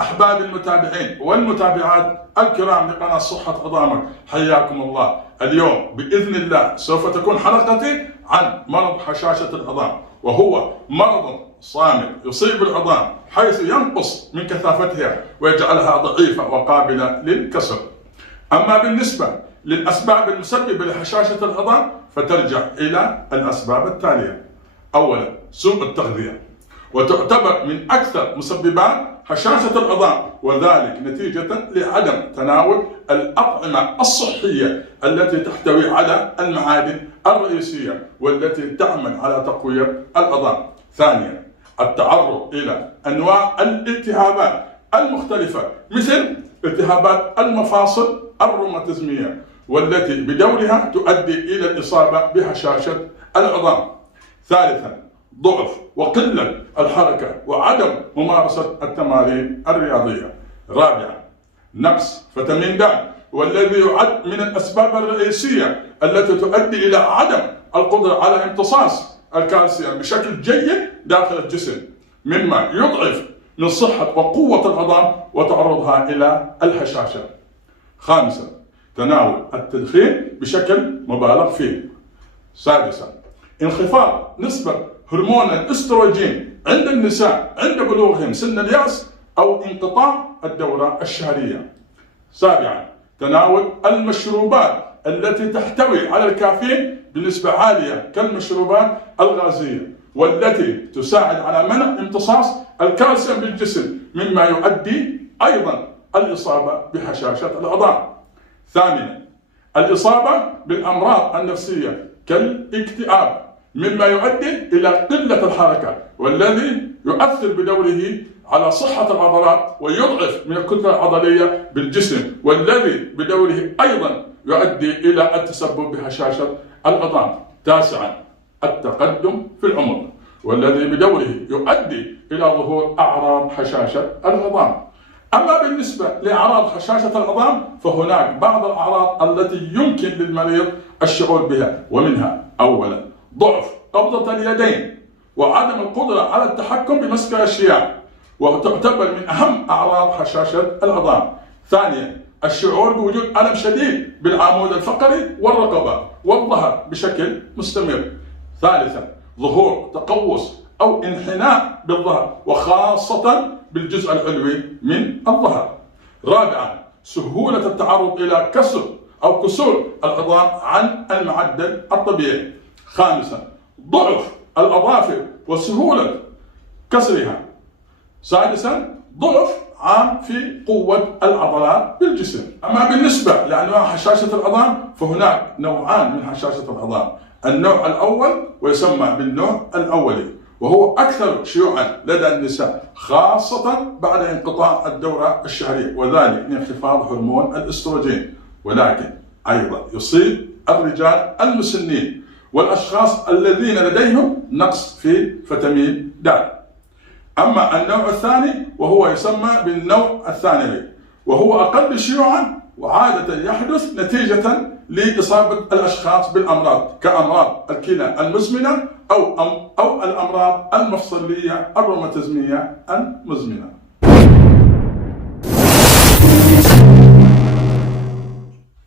أحباب المتابعين والمتابعات الكرام لقناة صحة عظامك، حياكم الله. اليوم بإذن الله سوف تكون حلقتي عن مرض هشاشة العظام، وهو مرض صامت يصيب العظام حيث ينقص من كثافتها ويجعلها ضعيفة وقابلة للكسر. أما بالنسبة للأسباب المسببة لهشاشة العظام فترجع إلى الأسباب التالية. أولا، سوء التغذية، وتعتبر من أكثر مسببات هشاشة العظام، وذلك نتيجة لعدم تناول الأطعمة الصحية التي تحتوي على المعادن الرئيسية والتي تعمل على تقوية العظام. ثانيا، التعرض إلى أنواع الالتهابات المختلفة مثل التهابات المفاصل الروماتيزمية، والتي بدورها تؤدي إلى الإصابة بهشاشة العظام. ثالثا، ضعف وقلة الحركة وعدم ممارسة التمارين الرياضية. رابعا، نقص فيتامين د، والذي يعد من الأسباب الرئيسية التي تؤدي إلى عدم القدرة على امتصاص الكالسيوم بشكل جيد داخل الجسم، مما يضعف من صحة وقوة العظام وتعرضها إلى الهشاشة. خامسا، تناول التدخين بشكل مبالغ فيه. سادسا، انخفاض نسبة هرمون الاستروجين عند النساء عند بلوغهم سن اليأس أو انقطاع الدورة الشهرية. سابعا، تناول المشروبات التي تحتوي على الكافيين بنسبة عالية كالمشروبات الغازية، والتي تساعد على منع امتصاص الكالسيوم بالجسم، مما يؤدي أيضا الإصابة بهشاشة العظام. ثامنا، الإصابة بالأمراض النفسية كالاكتئاب، مما يؤدي إلى قلة الحركة، والذي يؤثر بدوره على صحة العضلات ويضعف من الكتلة العضلية بالجسم، والذي بدوره أيضا يؤدي إلى التسبب بهشاشة العظام. تاسعا، التقدم في العمر، والذي بدوره يؤدي إلى ظهور أعراض هشاشة العظام. أما بالنسبة لأعراض هشاشة العظام فهناك بعض الأعراض التي يمكن للمريض الشعور بها، ومنها: أولا، ضعف قبضة اليدين وعدم القدرة على التحكم بمسك الأشياء، وتعتبر من أهم أعراض هشاشة العظام. ثانيا، الشعور بوجود ألم شديد بالعمود الفقري والرقبة والظهر بشكل مستمر. ثالثا، ظهور تقوس أو انحناء بالظهر، وخاصة بالجزء العلوي من الظهر. رابعا، سهولة التعرض إلى كسر أو كسور العظام عن المعدل الطبيعي. خامسا، ضعف الأظافر وسهولة كسرها. سادسا، ضعف عام في قوة العضلات بالجسم. أما بالنسبة لأنواع هشاشة العظام فهناك نوعان من هشاشة العظام. النوع الأول ويسمى بالنوع الأولي، وهو أكثر شيوعا لدى النساء خاصة بعد انقطاع الدورة الشهرية، وذلك من انخفاض هرمون الاستروجين، ولكن أيضا يصيب الرجال المسنين والأشخاص الذين لديهم نقص في فيتامين د. أما النوع الثاني وهو يسمى بالنوع الثانوي، وهو أقل شيوعا، وعادة يحدث نتيجة لإصابة الأشخاص بالأمراض كأمراض الكلى المزمنة أو الأمراض المفصلية الروماتيزمية المزمنة.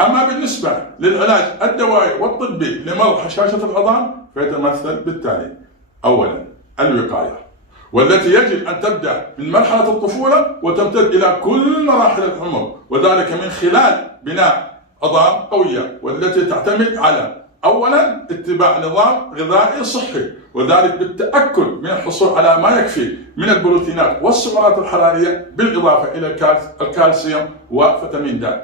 أما بالنسبة للعلاج الدوائي والطبي لمرض هشاشة العظام فيتمثل بالتالي: أولا، الوقاية، والتي يجب أن تبدأ من مرحلة الطفولة وتمتد إلى كل مراحل العمر، وذلك من خلال بناء عظام قوية، والتي تعتمد على: أولا، اتباع نظام غذائي صحي، وذلك بالتأكد من الحصول على ما يكفي من البروتينات والسعرات الحرارية، بالإضافة إلى الكالسيوم وفيتامين د.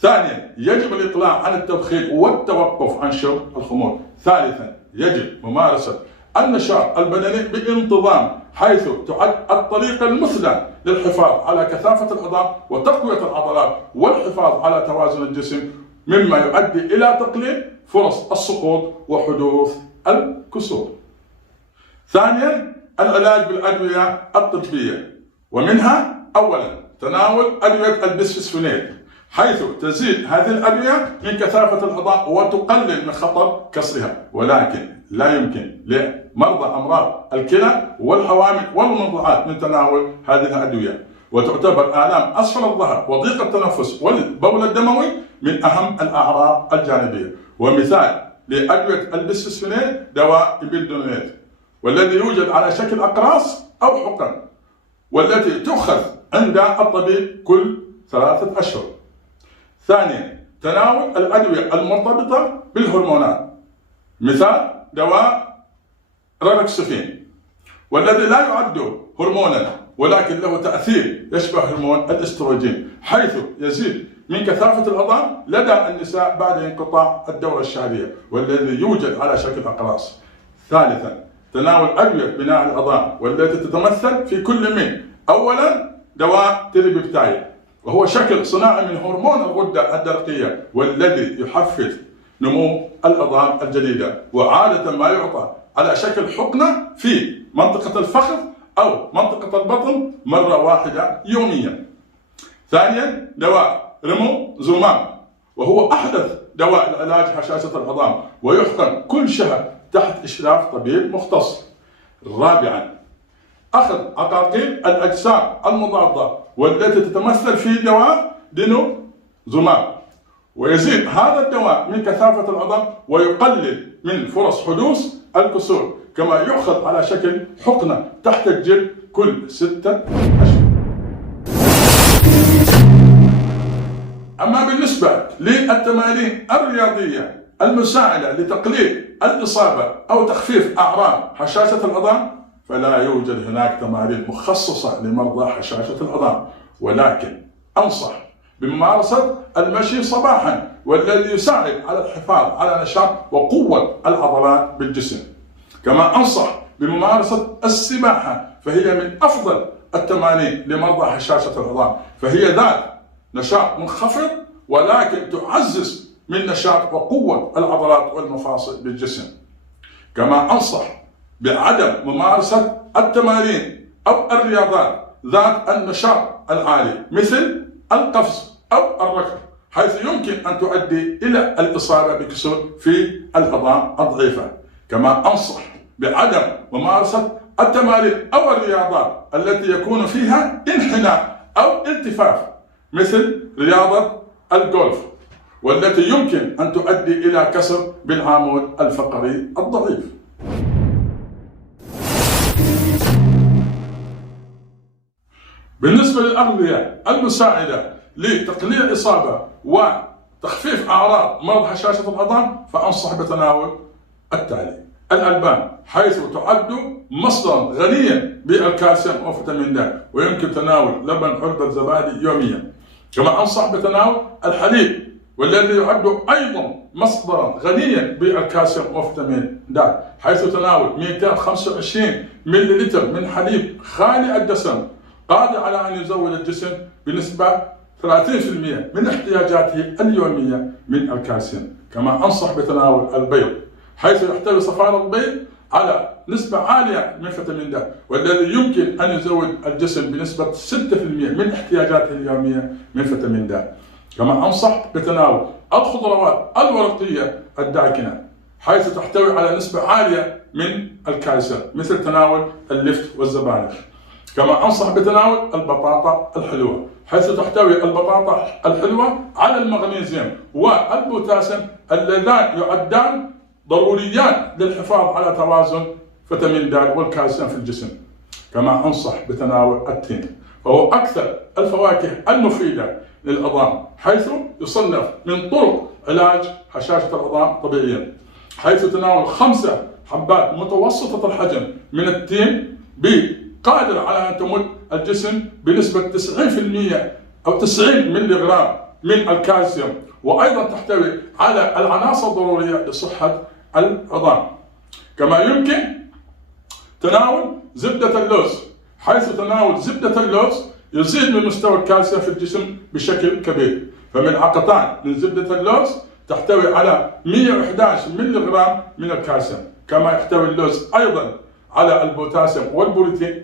ثانيا، يجب الإقلاع عن التدخين والتوقف عن شرب الخمور. ثالثا، يجب ممارسة النشاط البدني بانتظام، حيث تعد الطريقة المثلى للحفاظ على كثافة العظام وتقوية العضلات والحفاظ على توازن الجسم، مما يؤدي إلى تقليل فرص السقوط وحدوث الكسور. ثانيا، العلاج بالأدوية الطبية، ومنها: أولا، تناول أدوية البسفوسفونات، حيث تزيد هذه الأدوية من كثافة العظام وتقلل من خطر كسرها، ولكن لا يمكن لمرضى أمراض الكلى والحوامل والمرضعات من تناول هذه الأدوية. وتعتبر آلام أسفل الظهر وضيق التنفس والبول الدموي من أهم الأعراض الجانبية. ومثال لأدوية البسفسفينين دواء إبيدونيت، والذي يوجد على شكل أقراص أو حقن، والتي تؤخذ عند الطبيب كل 3 أشهر. ثانيا، تناول الأدوية المرتبطة بالهرمونات، مثال دواء ريلاكسوفين، والذي لا يعد هرمونا ولكن له تأثير يشبه هرمون الاستروجين، حيث يزيد من كثافة العظام لدى النساء بعد انقطاع الدورة الشهرية، والذي يوجد على شكل أقراص. ثالثا، تناول أدوية بناء العظام، والتي تتمثل في كل من: أولا دواء تيريبيبتايد، وهو شكل صناعي من هرمون الغدة الدرقية، والذي يحفز نمو العظام الجديدة، وعادة ما يعطى على شكل حقنة في منطقة الفخذ أو منطقة البطن مرة واحدة يوميا. ثانيا، دواء ريموزوماب، وهو أحدث دواء لعلاج هشاشة العظام، ويحقن كل شهر تحت إشراف طبيب مختص. رابعا، أخذ عقاقير الأجسام المضادة، والتي تتمثل في دواء دينوزوماب، ويزيد هذا الدواء من كثافة العظام ويقلل من فرص حدوث الكسور، كما يؤخذ على شكل حقنة تحت الجلد كل 6 أشهر. أما بالنسبة للتمارين الرياضية المساعدة لتقليل الإصابة أو تخفيف أعراض هشاشة العظام، فلا يوجد هناك تمارين مخصصة لمرضى هشاشة العظام، ولكن أنصح بممارسة المشي صباحا، والذي يساعد على الحفاظ على نشاط وقوة العضلات بالجسم. كما أنصح بممارسة السباحة، فهي من أفضل التمارين لمرضى هشاشة العظام، فهي ذات نشاط منخفض ولكن تعزز من نشاط وقوة العضلات والمفاصل بالجسم. كما أنصح بعدم ممارسة التمارين أو الرياضات ذات النشاط العالي، مثل القفز أو الركض، حيث يمكن أن تؤدي إلى الإصابة بكسور في العظام الضعيفة. كما أنصح بعدم ممارسة التمارين أو الرياضات التي يكون فيها انحناء أو التفاف، مثل رياضة الجولف، والتي يمكن أن تؤدي إلى كسر بالعمود الفقري الضعيف. بالنسبة للأغذية المساعدة لتقليل الإصابة وتخفيف أعراض مرض هشاشة العظام، فأنصح بتناول التالي: الألبان، حيث تعد مصدرا غنيا بالكالسيوم وفيتامين د، ويمكن تناول لبن علبة زبادي يوميا. كما أنصح بتناول الحليب، والذي يعد أيضا مصدرا غنيا بالكالسيوم وفيتامين د، حيث تناول 225 مللتر من حليب خالي الدسم قادر على أن يزود الجسم بنسبة 30% من احتياجاته اليومية من الكالسيوم. كما أنصح بتناول البيض، حيث يحتوي صفار البيض على نسبة عالية من فيتامين د، والذي يمكن أن يزود الجسم بنسبة 6% من احتياجاته اليومية من فيتامين د. كما أنصح بتناول الخضروات الورقية الداكنة، حيث تحتوي على نسبة عالية من الكالسيوم، مثل تناول اللفت والزبانخ. كما أنصح بتناول البطاطا الحلوة، حيث تحتوي البطاطا الحلوة على المغنيسيوم والبوتاسيوم، اللذان يعدان ضروريان للحفاظ على توازن فيتامين د والكالسيوم في الجسم. كما أنصح بتناول التين، وهو أكثر الفواكه المفيدة للعظام، حيث يصنف من طرق علاج هشاشة العظام طبيعيا، حيث تناول 5 حبات متوسطة الحجم من التين قادر على أن تمد الجسم بنسبة 90% أو 90 ملغ من الكالسيوم، وأيضا تحتوي على العناصر الضرورية لصحة العظام. كما يمكن تناول زبدة اللوز، حيث تناول زبدة اللوز يزيد من مستوى الكالسيوم في الجسم بشكل كبير، فملعقتان من زبدة اللوز تحتوي على 111 ملغ من الكالسيوم. كما يحتوي اللوز أيضا على البوتاسيوم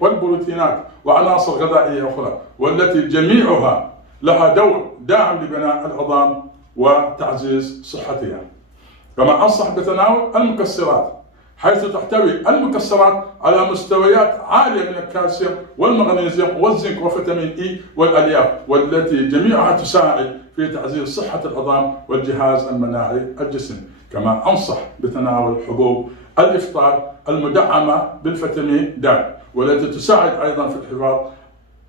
والبروتينات وعناصر غذائية أخرى، والتي جميعها لها دور داعم لبناء العظام وتعزيز صحتها. كما أنصح بتناول المكسرات، حيث تحتوي المكسرات على مستويات عالية من الكالسيوم والمغنيسيوم والزنك وفيتامين إي والألياف، والتي جميعها تساعد في تعزيز صحة العظام والجهاز المناعي الجسم. كما أنصح بتناول حبوب الإفطار المدعمة بالفيتامين د، والتي تساعد أيضا في الحفاظ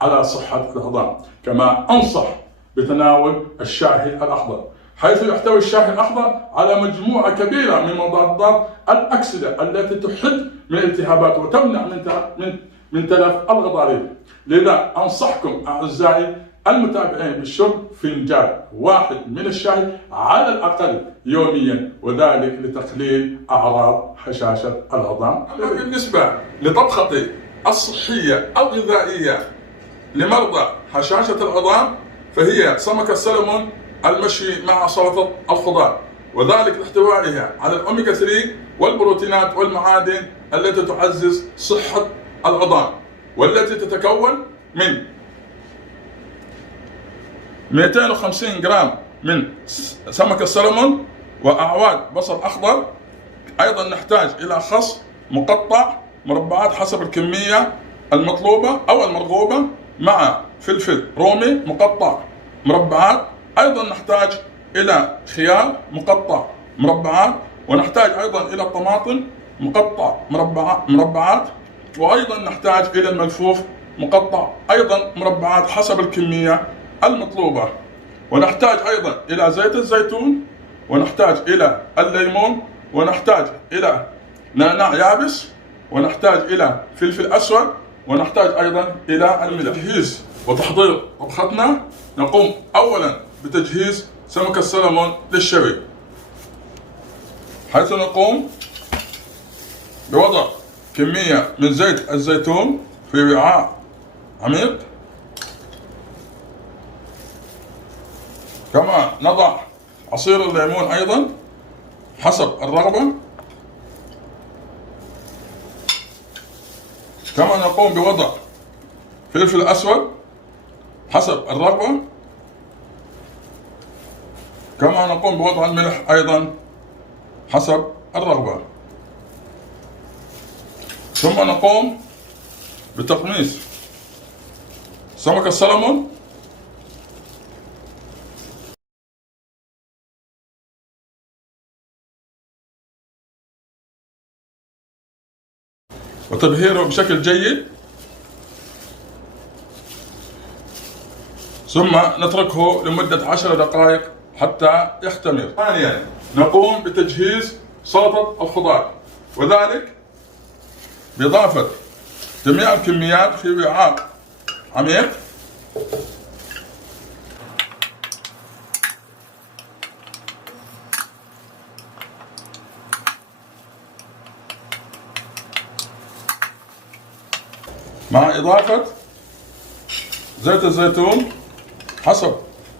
على صحة العظام. كما أنصح بتناول الشاي الأخضر، حيث يحتوي الشاي الأخضر على مجموعة كبيرة من مضادات الأكسدة التي تحد من الالتهابات وتمنع من تلف الغضاريف. لذا أنصحكم أعزائي المتابعين بالشرب فنجان واحد من الشاي على الأقل يوميا، وذلك لتقليل أعراض هشاشة العظام. بالنسبة لطبختي الصحية الغذائية لمرضى هشاشة العظام، فهي سمك السلمون المشوي مع سلطة الخضار، وذلك لاحتوائها على الأوميجا 3 والبروتينات والمعادن التي تعزز صحة العظام، والتي تتكون من 250 جرام من سمك السلمون وأعواد بصل أخضر. أيضا نحتاج إلى خس مقطع مربعات حسب الكمية المطلوبة أو المرغوبة، مع فلفل رومي مقطع مربعات. أيضا نحتاج إلى خيار مقطع مربعات، ونحتاج أيضا إلى طماطم مقطع مربعات، وأيضا نحتاج إلى الملفوف مقطع أيضا مربعات حسب الكمية المطلوبة، ونحتاج أيضا إلى زيت الزيتون، ونحتاج إلى الليمون، ونحتاج إلى نعناع يابس، ونحتاج إلى فلفل أسود، ونحتاج أيضا إلى الملح. تجهيز وتحضير طبختنا: نقوم أولا بتجهيز سمك السلمون للشوي، حيث نقوم بوضع كمية من زيت الزيتون في وعاء عميق، كما نضع عصير الليمون أيضا حسب الرغبة، كما نقوم بوضع فلفل أسود حسب الرغبة، كما نقوم بوضع الملح أيضا حسب الرغبة. ثم نقوم بتقميص سمك السلمون وتبهيره بشكل جيد، ثم نتركه لمدة 10 دقائق حتى يختمر. ثانيا نقوم بتجهيز سلطة الخضار، وذلك بإضافة جميع الكميات في وعاء عميق، مع إضافة زيت الزيتون حسب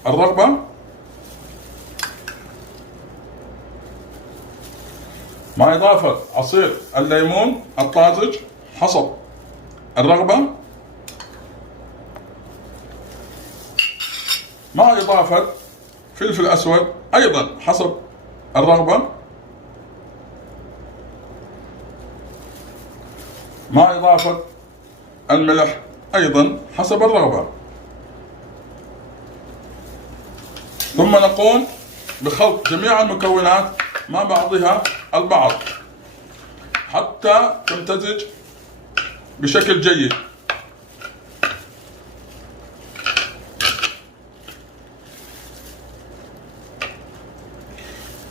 الرغبة، مع إضافة عصير الليمون الطازج حسب الرغبة، مع إضافة فلفل أسود أيضا حسب الرغبة، مع إضافة الملح أيضا حسب الرغبة. ثم نقوم بخلط جميع المكونات مع بعضها البعض حتى تمتزج بشكل جيد.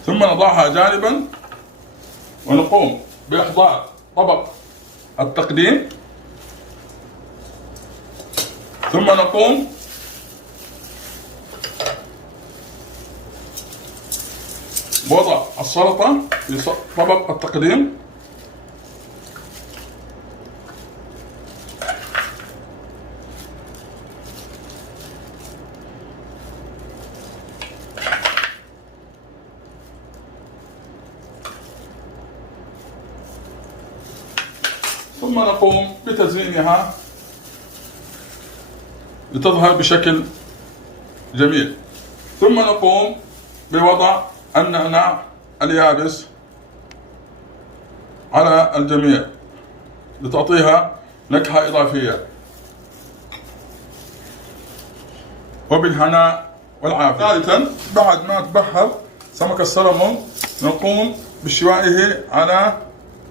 ثم نضعها جانبا ونقوم بإحضار طبق التقديم، ثم نقوم بوضع السلطة في طبق التقديم، ثم نقوم بتزيينها لتظهر بشكل جميل. ثم نقوم بوضع النعناع اليابس على الجميع لتعطيها نكهة إضافية. وبالهناء والعافية. ثالثا، بعد ما تبخر سمك السلمون نقوم بشوائه على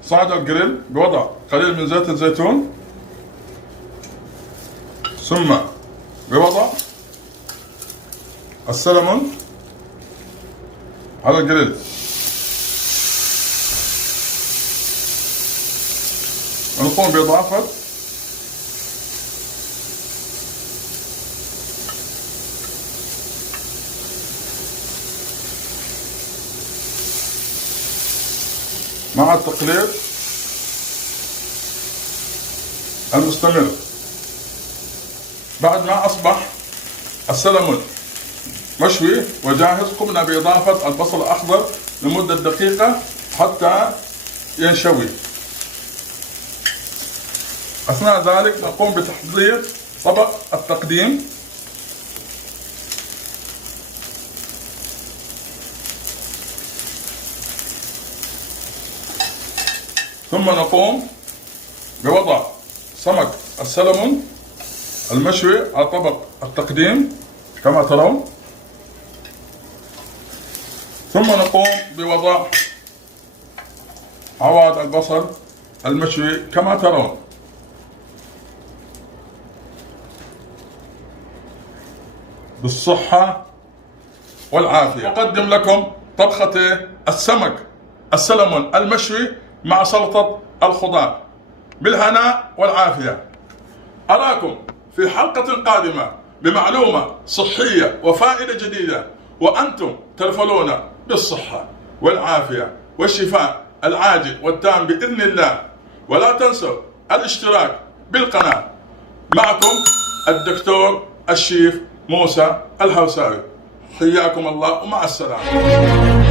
صاج الجريل بوضع قليل من زيت الزيتون، ثم بوضع السلمون على الجريل، ونقوم بإضافة مع التقليب المستمر. بعد ما أصبح السلمون مشوي وجاهز، قمنا بإضافة البصل الأخضر لمدة دقيقة حتى ينشوي. أثناء ذلك نقوم بتحضير طبق التقديم. ثم نقوم بوضع سمك السلمون المشوي على طبق التقديم كما ترون، ثم نقوم بوضع عواد البصل المشوي كما ترون. بالصحة والعافية. أقدم لكم طبخة السمك السلمون المشوي مع سلطة الخضار. بالهناء والعافية. أراكم في حلقة قادمة بمعلومة صحية وفائدة جديدة، وأنتم ترفلون بالصحة والعافية والشفاء العاجل والتام بإذن الله. ولا تنسوا الاشتراك بالقناة. معكم الدكتور الشيف موسى الهوساوي. حياكم الله ومع السلامة.